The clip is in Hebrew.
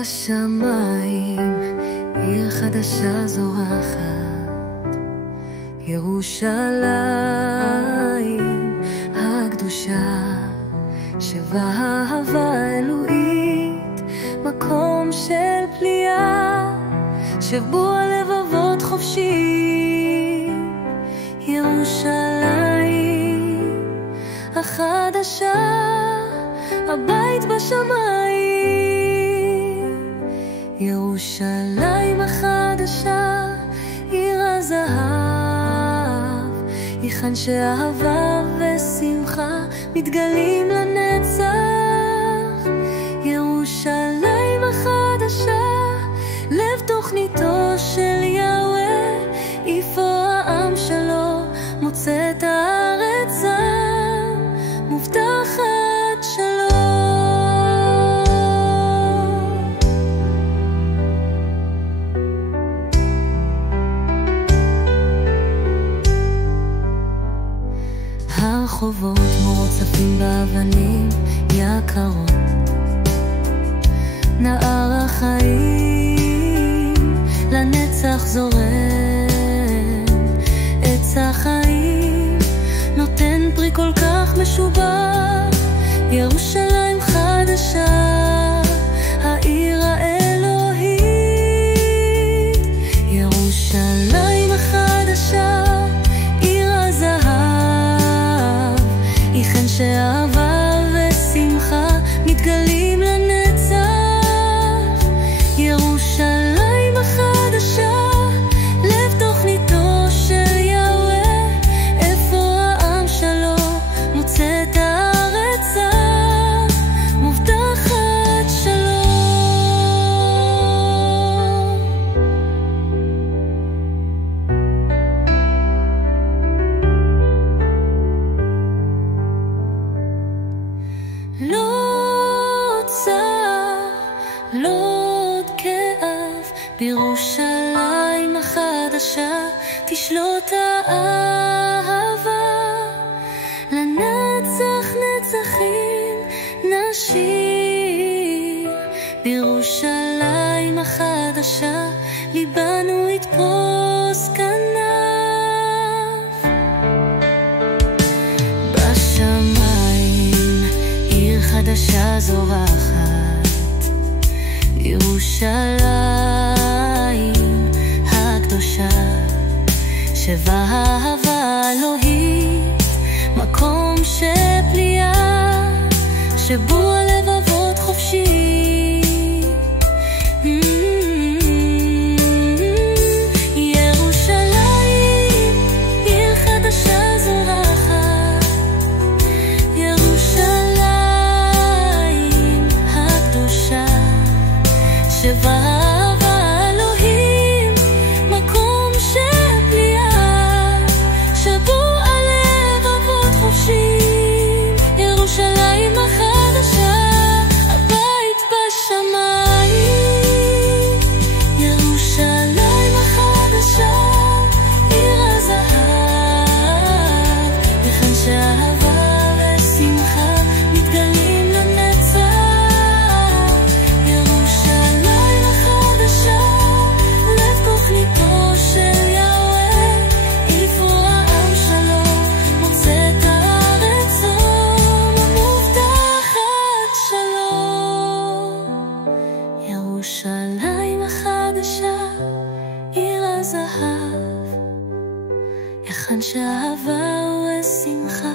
בשמיים עיר חדשה זורחת, ירושלים הקדושה, שבה אהבה אלוהית, מקום של פליאה, שבו הלבבות חופשיים. ירושלים החדשה, הבית בשמיים. ירושלים החדשה, עיר הזהב, היכן שאהבה ושמחה מתגלים לנצח. ירושלים החדשה, לב תוכניתו של יהוה, איפה העם שלו מוצא את הארץ המובטחת שלו. הרחובות מורצפים באבנים יקרות, נהר החיים לנצח זורם, עץ החיים נותן פרי כל כך משובח. ירושלים חדשה, העיר האלוהית. ירושלים החדשה, עיר הזהב, היכן שאהבה ושמחה מתגלים לנצח. ירושלים החדשה, לב תוכניתו של יהוה, איפה העם שלו מוצא את הארץ המובטחת שלו. לא צער, לא עוד כאב, בירושלים החדשה תשלוט האהבה, לנצח נצחים נשיר. בירושלים החדשה ליבנו יתפוס כנף. בשמיים עיר חדשה זורחת, ירושלים הקדושה, שבה אהבה אלוהית, מקום של פליאה, שבו הלבבות חופשיים. ירושלים עיר חדשה זורחת, ירושלים הקדושה, שבה אהבה אלוהים, מקום של פליאה, שבו הלבבות חופשיים. ירושלים החדשה, הבית בשמיים. ירושלים החדשה, עיר הזהב, היכן שאהבה ושמחה מתגלים לנצח. ירושלים החדשה, לב תוכניתו של יהוה, איפה העם שלו מוצא את הארץ המובטחת שלו. ירושלים החדשה, עיר הזהב, היכן שאהבה ושמחה